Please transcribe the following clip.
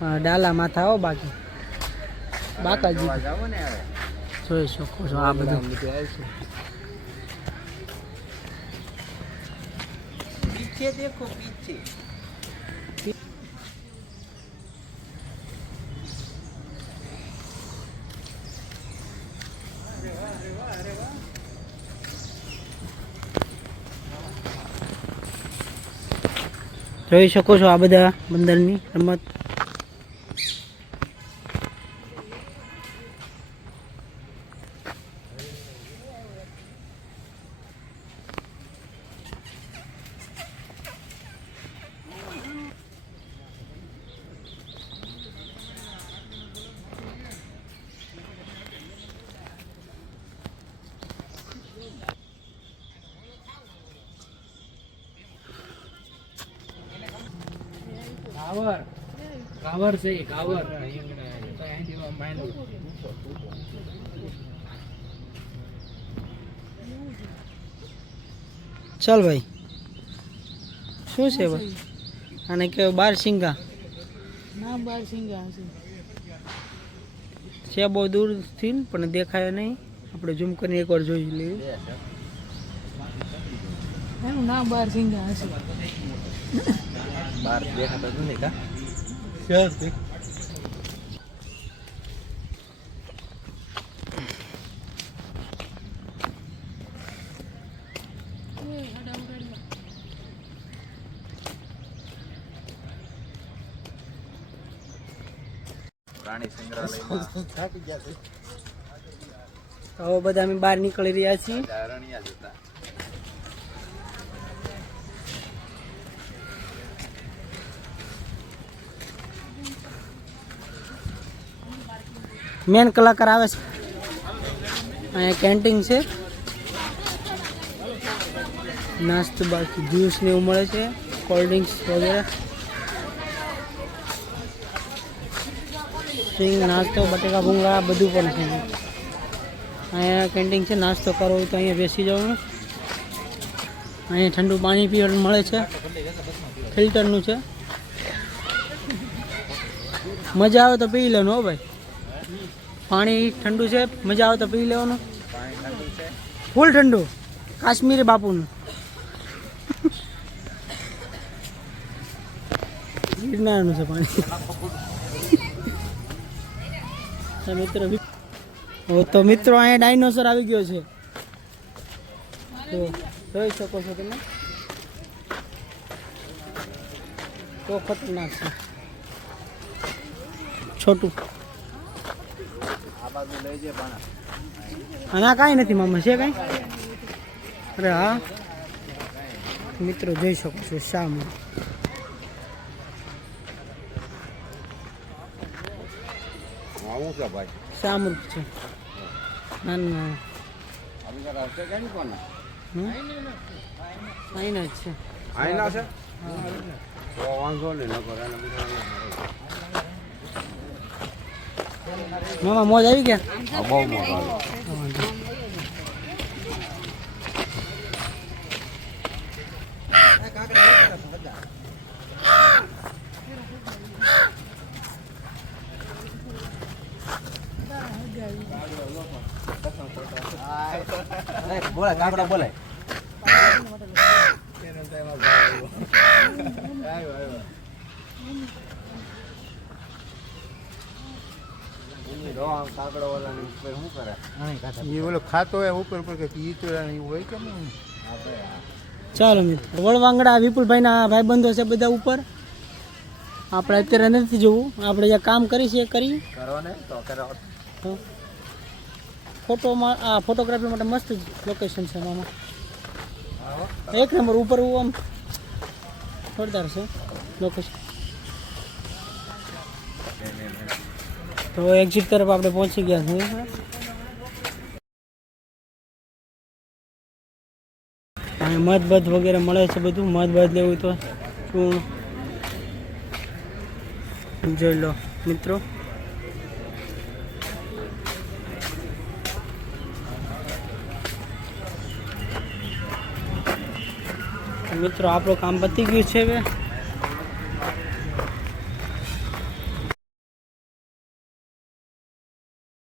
ડાલા માથા આવો બાકી. બાકાજી. જાવો જોઈ શકો છો આ બધું. બધું પીછે દેખો પીછે. જોઈ શકો છો આ બધા બંદરની રમત. ગાવર કાવર છે કાવર ચાલ ભાઈ. શું છે ભાઈ? આને કહેવાય બાર સિંગા. ના બાર સિંગા હશે. છે બહુ દૂરથી પણ દેખાય નહીં. આપણે ઝૂમ કરીને એકવાર જોઈ લઈએ. એનું નામ બાર સિંગા હશે. બાર દેખાતા તો નહીં કા પ્રાણી સંગ્રહાલયમાં હવે બધા અમે બહાર નીકળી રહ્યા છીએ મેન કલાકાર આવે છે. અહીંયા કેન્ટીન છે. નાસ્તો બાકી જ્યુસ ને એવું મળે છે. કોલ્ડ ડ્રિંક્સ વગેરે. સ્વિંગ નાસ્તો, બટેકા, ભૂંગળા બધું પણ છે. અહીંયા કેન્ટીન છે, નાસ્તો કરવો તો અહીંયા બેસી જવાનું. અહીંયા ઠંડુ પાણી પીવાનું મળે છે. ફિલ્ટરનું છે. મજા આવે તો પી લેવાનું હો ભાઈ. પાણી ઠંડુ છે? મજા આવે તો પી લેવાનું? ફૂલ ઠંડુ? કાશ્મીરી બાપુનું. ગિરનારનું છે પાણી. તો મિત્રો તો મિત્રો અહીંયા ડાયનોસર આવી ગયો છે. તો જોઈ શકો છો તમે. તો ખતરનાક છે. છોટું આ બાજુ લઈ જાય પણ આના કાંઈ નથી મામા છે કાંઈ? અરે હા. મિત્રો જોઈ શકો છો સામે આવું છે ભાઈ. ના ના. આવી જરા હશે કે નહીં કોને? આઈના જ છે. આઈના છે? વાંધો નહીં મામા મોજ આવી ગયા? બહુ મોજ. બોલે કાકડા બોલે એ ઓલો ખાતો હોય ઉપર ઉપર કે ઈ તો એવું હોય કે નહીં? ચાલો મિત્રો. વળવાંગડા વિપુલભાઈના ભાઈબંધો છે બધા ઉપર. આપણે અત્યારે નથી જોવું. આપણે જે કામ કરી છે એ કરી. કરો ને કરો ફોટોમાં આ ફોટોગ્રાફી માટે મસ્ત લોકેશન છે મામા. એક નંબર ઉપર હું આમ જોરદાર છે લોકેશન તો એક્ઝિટ તરફ આપણે પહોંચી ગયા છીએ. મધ બધ વગેરે મળે છે બધું. મધ બધ લેવું તો શું જોઈ લો, મિત્રો. મિત્રો, આપણું કામ પતી ગયું છે હવે.